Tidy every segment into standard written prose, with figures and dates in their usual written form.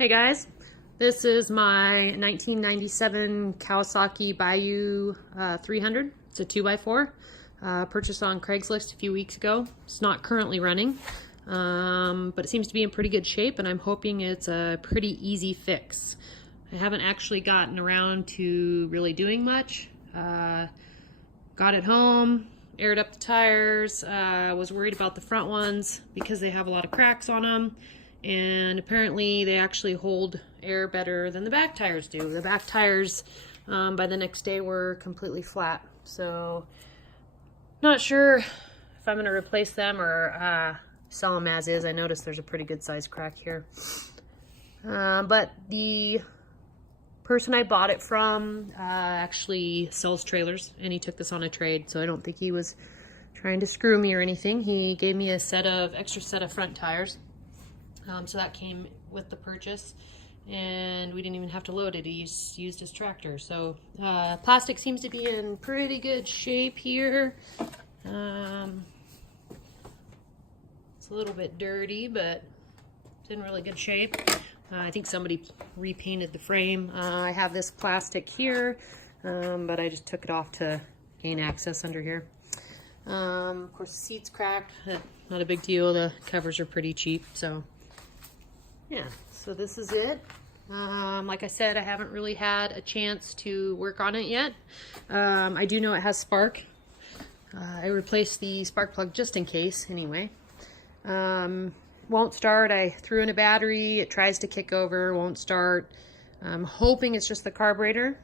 Hey guys, this is my 1997 Kawasaki Bayou 300. It's a 2x4. Purchased on Craigslist a few weeks ago. It's not currently running, but it seems to be in pretty good shape, and I'm hoping it's a pretty easy fix. I haven't actually gotten around to really doing much. Got it home, aired up the tires, was worried about the front ones because they have a lot of cracks on them. And apparently they actually hold air better than the back tires do. The back tires by the next day were completely flat. So not sure if I'm going to replace them or sell them as is. I noticed there's a pretty good sized crack here. But the person I bought it from actually sells trailers, and he took this on a trade, so I don't think he was trying to screw me or anything. He gave me a extra set of front tires. So that came with the purchase, and we didn't even have to load it. He used his tractor. So plastic seems to be in pretty good shape here. It's a little bit dirty, but it's in really good shape. I think somebody repainted the frame. I have this plastic here, but I just took it off to gain access under here. Of course, the seat's cracked. Not a big deal. The covers are pretty cheap, so yeah, so this is it. Like I said, I haven't really had a chance to work on it yet. I do know it has spark. I replaced the spark plug just in case, anyway. Won't start. I threw in a battery. It tries to kick over, won't start. I'm hoping it's just the carburetor.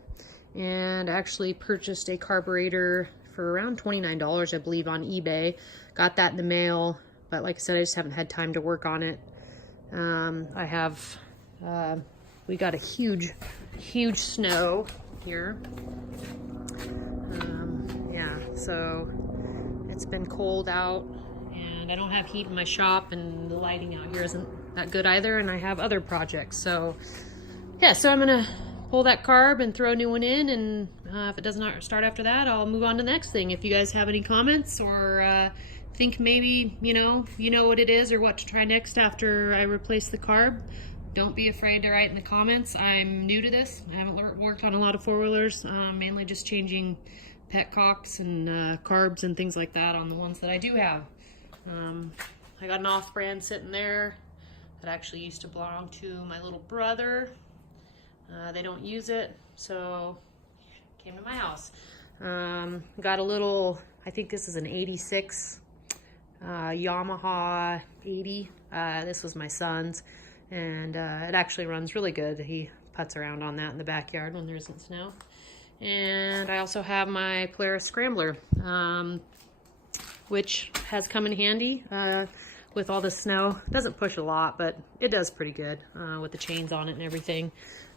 And I actually purchased a carburetor for around $29, I believe, on eBay. Got that in the mail, but like I said, I just haven't had time to work on it. We got a huge snow here. Yeah, so it's been cold out, and I don't have heat in my shop, and the lighting out here isn't that good either, and I have other projects. So yeah, so I'm gonna pull that carb and throw a new one in, and if it doesn't start after that, I'll move on to the next thing. If you guys have any comments or think maybe you know what it is or what to try next after I replace the carb, don't be afraid to write in the comments. I'm new to this. I haven't worked on a lot of four-wheelers, mainly just changing petcocks and carbs and things like that on the ones that I do have. I got an off-brand sitting there that actually used to belong to my little brother. They don't use it, so it came to my house. Got a little, I think this is an 86 Yamaha 80. This was my son's, and it actually runs really good. He putts around on that in the backyard when there isn't snow. And I also have my Polaris Scrambler, which has come in handy with all the snow. It doesn't push a lot, but it does pretty good with the chains on it and everything.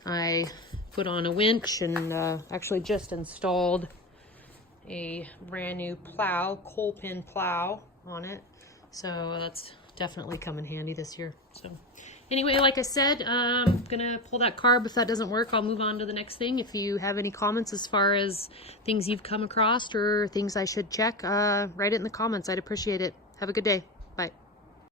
I put on a winch and actually just installed a brand new plow, coal pin plow on it. So that's definitely come in handy this year. So anyway, like I said, I'm gonna pull that carb. If that doesn't work, I'll move on to the next thing. If you have any comments as far as things you've come across or things I should check, write it in the comments. I'd appreciate it. Have a good day.